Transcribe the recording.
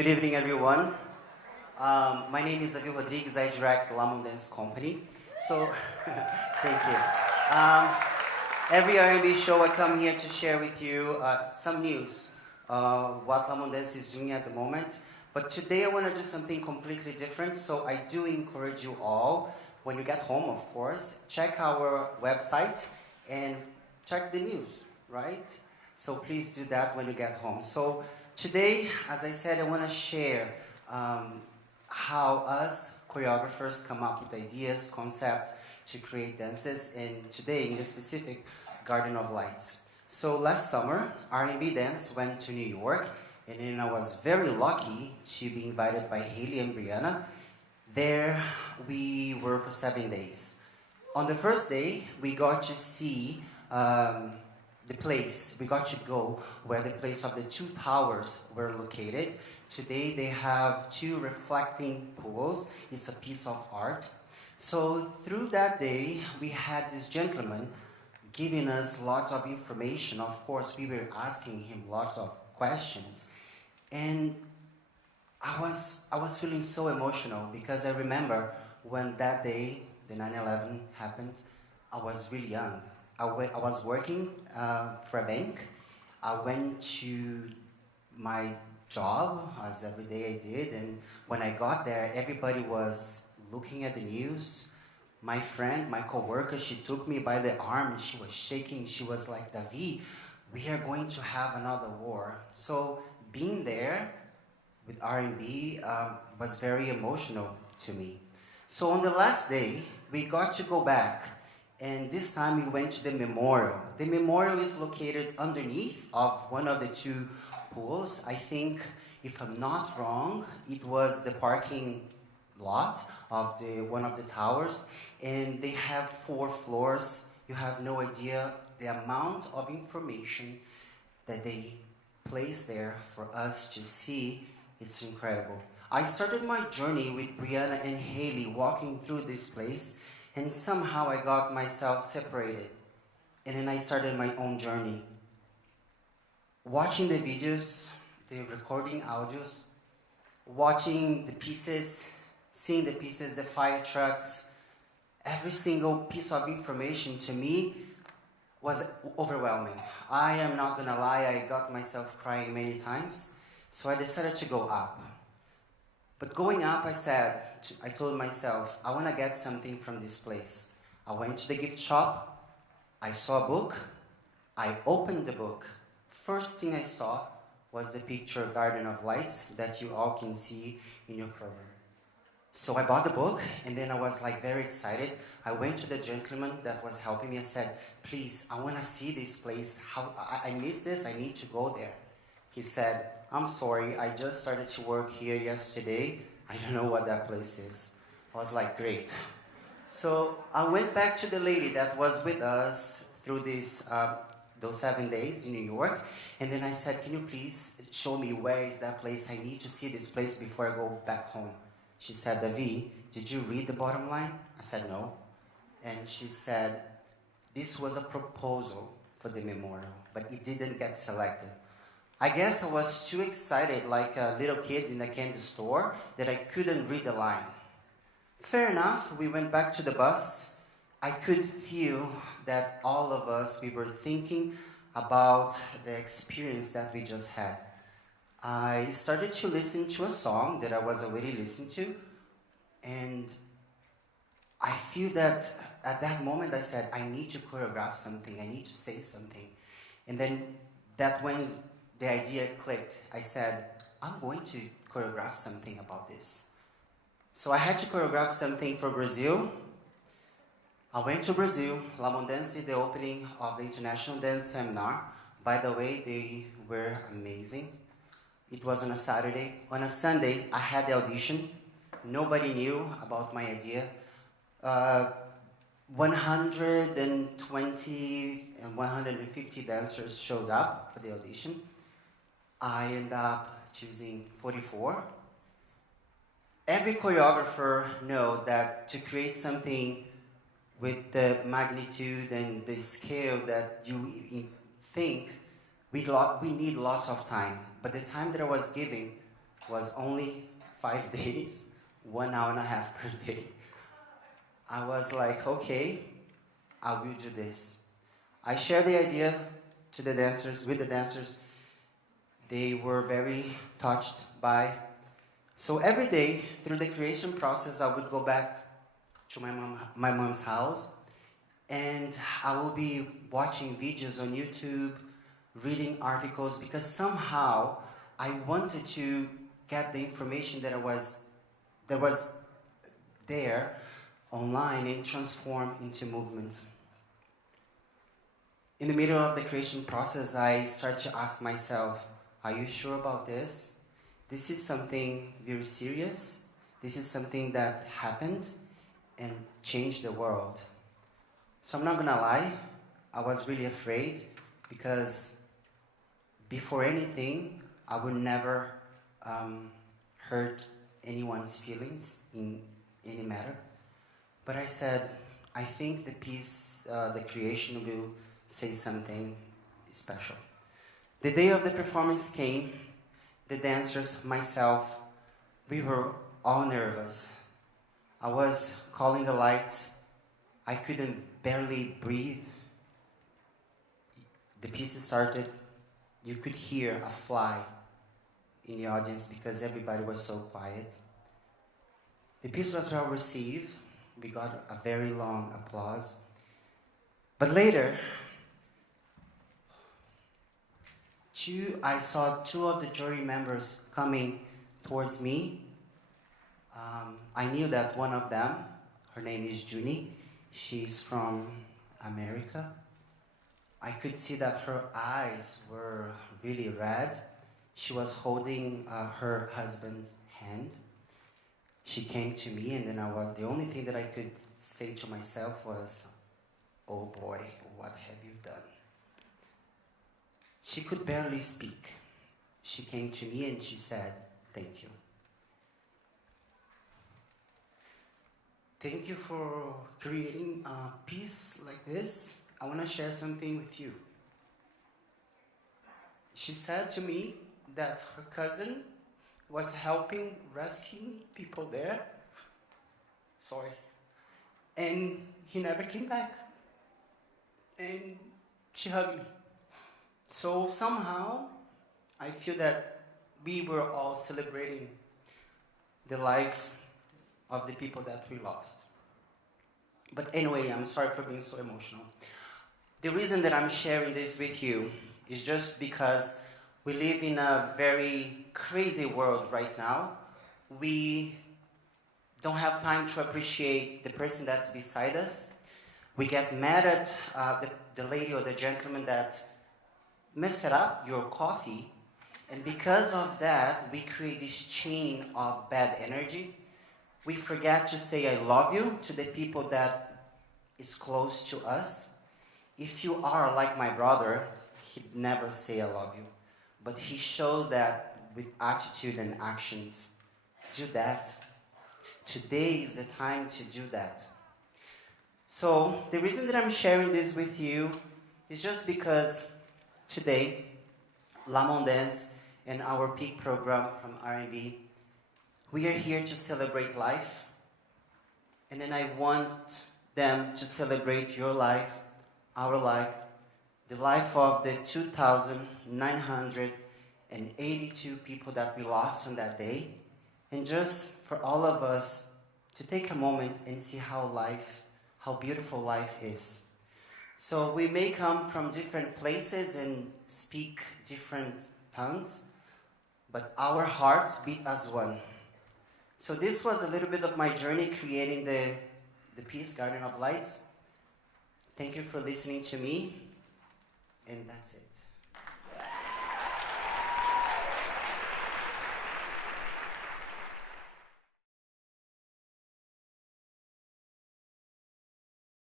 Good evening, everyone. My name is Davi Rodrigues. I direct Lamondance company. So, thank you. Every R&B show, I come here to share with you some news, what Lamondance is doing at the moment. But today, I want to do something completely different. So, I do encourage you all, when you get home, of course, check our website and check the news, right? So, please do that when you get home. So, today, as I said, I want to share how us choreographers come up with ideas, concept to create dances, and today in the specific Garden of Lights. So last summer, R&B Dance went to New York, and then I was very lucky to be invited by Haley and Brianna. There we were for 7 days. On the first day, we got to see the place, we got to go where the place of the two towers were located. Today they have two reflecting pools. It's a piece of art. So through that day, we had this gentleman giving us lots of information. Of course, we were asking him lots of questions. And I was feeling so emotional because I remember when that day, the 9/11 happened, I was really young. I was working for a bank. I went to my job, as every day I did, and when I got there, everybody was looking at the news. My friend, my coworker, she took me by the arm and she was shaking. She was like, Davi, we are going to have another war. So being there with R&B was very emotional to me. So on the last day, we got to go back. And this time we went to the memorial. The memorial is located underneath of one of the two pools. I think, if I'm not wrong, it was the parking lot of one of the towers. And they have 4 floors. You have no idea the amount of information that they placed there for us to see. It's incredible. I started my journey with Brianna and Haley walking through this place. And somehow I got myself separated. And then I started my own journey. Watching the videos, the recording audios, watching the pieces, seeing the pieces, the fire trucks, every single piece of information to me was overwhelming. I am not gonna lie, I got myself crying many times. So I decided to go up. But going up, I told myself, I want to get something from this place. I went to the gift shop, I saw a book, I opened the book. First thing I saw was the picture Garden of Lights that you all can see in your cover. So I bought the book, and then I was like very excited. I went to the gentleman that was helping me and said, please, I want to see this place. I missed this, I need to go there. He said, I'm sorry, I just started to work here yesterday. I don't know what that place is. I was like, great. So I went back to the lady that was with us through those 7 days in New York. And then I said, can you please show me where is that place? I need to see this place before I go back home. She said, Davi, did you read the bottom line? I said, no. And she said, this was a proposal for the memorial, but it didn't get selected. I guess I was too excited, like a little kid in a candy store, that I couldn't read the line. Fair enough, we went back to the bus. I could feel that all of us, we were thinking about the experience that we just had. I started to listen to a song that I was already listening to, and I feel that at that moment I said, I need to choreograph something, I need to say something. And then that when the idea clicked, I said, I'm going to choreograph something about this. So I had to choreograph something for Brazil. I went to Brazil, Lamondance, the opening of the International Dance Seminar. By the way, they were amazing. It was on a Saturday. On a Sunday, I had the audition. Nobody knew about my idea. 120 and 150 dancers showed up for the audition. I ended up choosing 44. Every choreographer knows that to create something with the magnitude and the scale that you think, we need lots of time. But the time that I was giving was only 5 days, 1.5 hours per day. I was like, okay, I will do this. I shared the idea to the dancers, with the dancers. They were very touched by. So every day, through the creation process, I would go back to my mom's house, and I will be watching videos on YouTube, reading articles, because somehow I wanted to get the information that was there online and transform into movements. In the middle of the creation process, I start to ask myself, are you sure about this? This is something very serious. This is something that happened and changed the world. So I'm not gonna lie, I was really afraid, because before anything, I would never hurt anyone's feelings in any matter. But I said, I think the piece, the creation will say something special. The day of the performance came. The dancers, myself, we were all nervous. I was calling the lights. I couldn't barely breathe. The piece started. You could hear a fly in the audience because everybody was so quiet. The piece was well received. We got a very long applause. But later, I saw two of the jury members coming towards me. I knew that one of them, her name is Junie, she's from America. I could see that her eyes were really red. She was holding her husband's hand. She came to me, and then the only thing that I could say to myself was, oh boy, what have you done? She could barely speak. She came to me and she said, thank you. Thank you for creating a piece like this. I want to share something with you. She said to me that her cousin was helping rescue people there. Sorry. And he never came back. And she hugged me. So somehow, I feel that we were all celebrating the life of the people that we lost. But anyway, I'm sorry for being so emotional. The reason that I'm sharing this with you is just because we live in a very crazy world right now. We don't have time to appreciate the person that's beside us. We get mad at the lady or the gentleman that messed up your coffee, and because of that, we create this chain of bad energy. We forget to say I love you to the people that is close to us. If you are like my brother, he'd never say I love you, but he shows that with attitude and actions. Do that. Today is the time to do that. So the reason that I'm sharing this with you is just because today, Lamondance and our peak program from R&B, we are here to celebrate life. And then I want them to celebrate your life, our life, the life of the 2,982 people that we lost on that day. And just for all of us to take a moment and see how beautiful life is. So we may come from different places and speak different tongues, but our hearts beat as one. So this was a little bit of my journey creating the piece, Garden of Lights. Thank you for listening to me, and that's it.